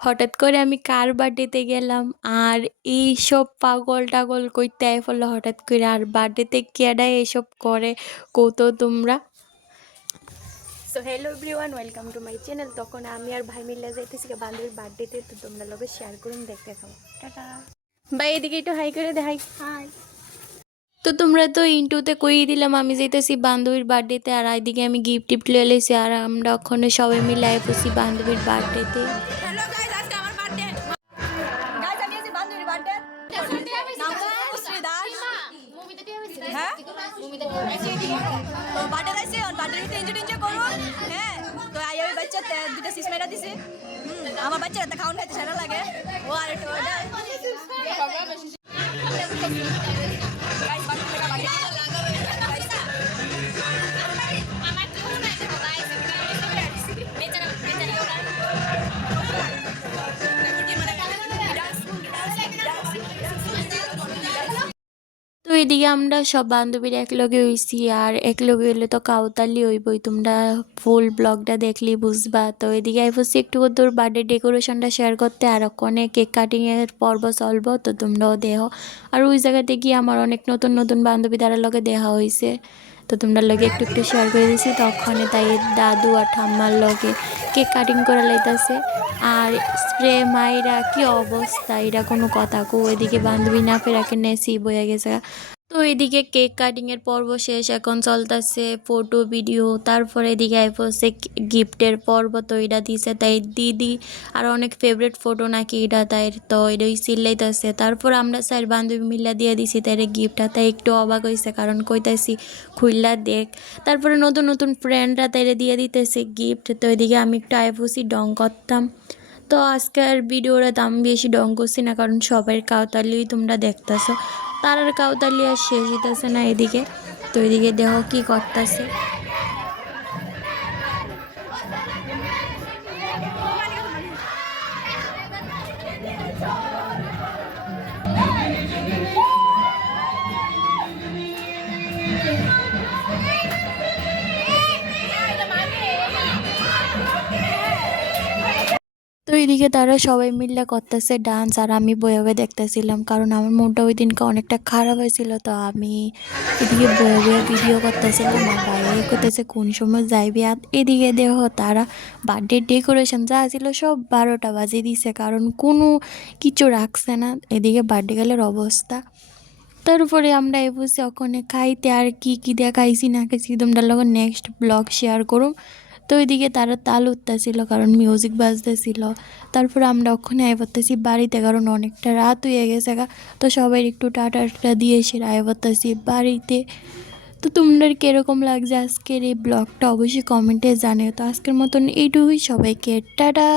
হঠাৎ করে আমি কার বার্থডেতে গেলাম আর এইসব পাগল টাগল কইতে আই ফেলল। হঠাৎ করে আর বার্থডেতে কেডাই এসব করে? কত তোমরা। So hello everyone welcome to my channel তখন আমি আর ভাই মিলে যাইতেছি বান্ধবীর বার্থডেতে তো তোমরা লোকে শেয়ার করুন দেখতে থাকো। টাটা। ভাই এদিকে একটু হাই করে দে হাই হাই তো তোমরা তো ইন্টুতে কইয়ে দিলাম আমি যাইতেছি বান্ধবীর বার্থডেতে আর এদিকে আমি গিফট টিফট লিয়ে আর আমরা ওখানে সবাই মিলে আইপছি বান্ধবীর বার্থডেতে। হ্যাঁ? তো বার্থডে আছে, আর বার্থডে ভিতরে এনজয় টেনজয় করো হ্যাঁ? তো আই আমি বাচ্চা দুটা সিস মেরা দিছে। আমার বাচ্চারা তো খাওয়ান খাইতে সেটা লাগে। ও আর একটু এদিকে আমরা সব বান্ধবীরা একলগে হইছি আর একলগে হইলে তো কাউতালি হইবই। তোমরা ফুল ব্লগটা দেখলি বুঝবা। তো এদিকে আইফসি একটু তোর বার্থডে ডেকোরেশনটা শেয়ার করতে। আর ওখানে কেক কাটিংয়ের পর্ব চলব, তো তোমরাও দেহ আর ওই জায়গাতে গিয়ে আমার অনেক নতুন নতুন বান্ধবী দ্বারা লগে দেখা হয়েছে তো তোমরা লগে একটু একটু শেয়ার করে দিছি। তখন তাই দাদু আর ঠাম্মার লগে কেক কাটিং করে লাইতাছে? আর স্প্রে মাইরা কি অবস্থা? এরা কোনো কথা কো এদিকে বান্ধবী না ফেরাকে নেছি বইয়া গেছে। তো এদিকে কেক কাটিং এর পর্ব শেষ, এখন চলতেছে ফটো ভিডিও তারপরে এদিকে আইফোসে গিফটের পর্ব তো এটা দিছে, তাই দিদি আর অনেক ফেভারিট ফটো নাকি এটা তাই তো এটাই সিলাইতেছে। তারপর আমরা স্যার বান্ধবী মিল্লা দিয়ে দিছি তাই গিফটটা, তাই একটু অবাক হয়েছে কারণ কইতাছি খুললা দেখ। তারপরে নতুন নতুন ফ্রেন্ডরা তাইরে দিয়ে দিতেছে গিফট, তো এদিকে আমি একটু আইফোসি ডং করতাম। তো আজকের ভিডিওটা দাম বেশি ডং করছি না, কারণ সবাই কাউতালি তোমরা দেখতেছো। তার কাউতালিয়া শেষ হইতেছে না এদিকে। তো এদিকে দেহ কি করতেছে। তো এদিকে তারা সবাই মিলে করতেছে ডান্স আর আমি বয়ে বয়ে দেখতেছিলাম, কারণ আমার মনটা ওই দিনকে অনেকটা খারাপ হয়েছিল। তো আমি এদিকে বয়ে বয়ে ভিডিও করতেছিলাম, আর বাইরে করতেছে কোন সময় যাইবে। আর এদিকে দেহ তারা বার্থডে ডেকোরেশন যা ছিল সব বারোটা বাজে দিছে, কারণ কোনো কিছু রাখছে না। এদিকে বার্থডে গেলের অবস্থা। তারপরে আমরা এ বসে ওখানে খাইতে আর কি কি দিয়ে খাইছি না খাইছি, তোমরা লোক নেক্সট ব্লগ শেয়ার করো। তো ওইদিকে তারা তাল উঠতেছিল, কারণ মিউজিক বাজতেছিল। তারপর আমরা ওখানে আয় পড়তেছি বাড়িতে, কারণ অনেকটা রাত হয়ে গেছে গা। তো সবাই একটু টাটা টাটা দিয়ে এসে আয় পড়তেছি বাড়িতে। তো তোমরা কীরকম লাগছে আজকের এই ব্লগটা অবশ্যই কমেন্টে জানিও। তো আজকের মতন এইটুকুই সবাইকে। টাটা!